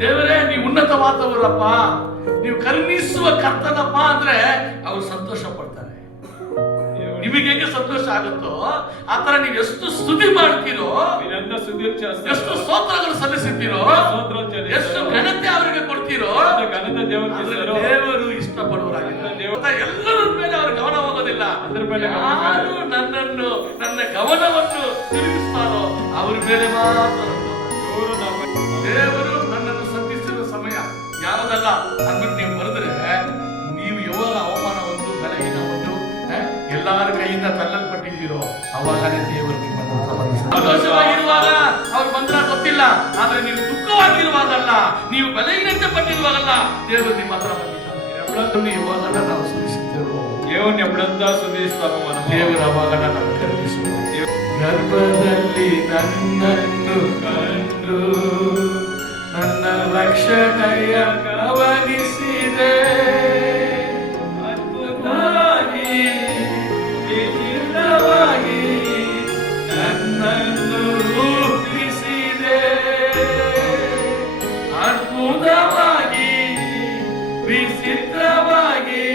ದೇವರೇ ನೀವು ಉನ್ನತವಾದವರಪ್ಪ, ನೀವು ಕರುಣಿಸುವ ಕರ್ತನಪ್ಪ ಅಂದ್ರೆ ಅವರು ಸಂತೋಷ ಪಡ್ತಾರೆ. ನಿಮಗೆ ಹೆಂಗೆ ಸಂತೋಷ ಆಗುತ್ತೋ ಆ ತರ ನೀವು ಎಷ್ಟು ಸ್ತುತಿ ಮಾಡ್ತೀರೋ, ಎಷ್ಟು ಸ್ತೋತ್ರಗಳು ಸಲ್ಲಿಸುತ್ತೀರೋ, ಎಷ್ಟು ಘನತೆ ಅವರಿಗೆ ಕೊಡ್ತೀರೋ, ದೇವರು ಇಷ್ಟಪಡುವರಾಗಿದ್ದಾರೆ. ಎಲ್ಲರ ಮೇಲೆ ಅವ್ರ ಗಮನ ಹೋಗೋದಿಲ್ಲ. ಯಾರು ನನ್ನನ್ನು ನನ್ನ ಗಮನವನ್ನು ತಿರುಗಿಸ್ತಾರೋ ಅವ್ರ ಮೇಲೆ ಮಾತ್ರ ದೇವರು ನನ್ನನ್ನು ಸಂಧಿಸಿದ ಸಮಯ ಯಾವುದಲ್ಲ ಅಂದ್ಬಿಟ್ಟು ನೀವು ಬರೆದ್ರೆ, ನೀವು ಯಾವಾಗ ಅವಮಾನವನ್ನು ಬೆಳಗಿನವನ್ನು ಎಲ್ಲಾರ ಕೈಯಿಂದ ತಳ್ಳಲ್ಪಟ್ಟಿದ್ದೀರೋ ಅವಾಗಲೇ ದೇವರು ನಿಮ್ಮನ್ನು ಸಂತೋಷವಾಗಿರುವಾಗ ಅವ್ರು ಬಂದ್ರ ಗೊತ್ತಿಲ್ಲ, ಆದ್ರೆ ನೀವು ದುಃಖವಾಗಿರುವಾಗಲ್ಲ, ನೀವು ಬೆಳಗಿನಂತೆ ಪಟ್ಟಿರುವಾಗಲ್ಲ ದೇವರು ನಿಮ್ಮ ಹತ್ರ ಬಂದಿದ್ದಾನೆ. ಯಾವಾಗಲ್ಲ ನಾವು ಸುಧಿಸುತ್ತೇವೋ ದೇವರು ಅವಾಗಲ್ಲ ನಾವು ಕರುಣಿಸುವ. ಗರ್ಭದಲ್ಲಿ ನನ್ನನ್ನು ಕಂಡು ನನ್ನ ರಕ್ಷಣೆಯ ಗಮನಿಸಿದೆ, ಅದ್ಭುತವಾಗಿ ವಿಚಿತ್ರವಾಗಿ ನನ್ನನ್ನು ರೂಪಿಸಿದೆ, ಅದ್ಭುತವಾಗಿ ವಿಚಿತ್ರವಾಗಿ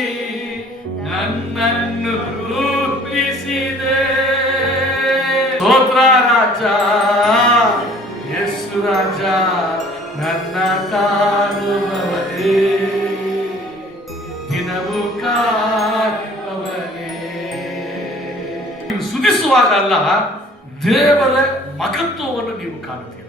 ನನ್ನನ್ನು ರೂಪಿಸಿದೆ. ಸ್ತೋತ್ರ ರಾಜ ಯೇಸು ರಾಜ ನನ್ನ ಕಾಣುವವನೇ, ದಿನವೂ ಕಾಣುವವನೇ. ನೀವು ಸುಧಿಸುವಾಗ ಅಲ್ಲ, ದೇವರ ಮಹತ್ವವನ್ನು ನೀವು ಕಾಣುತ್ತೀರ.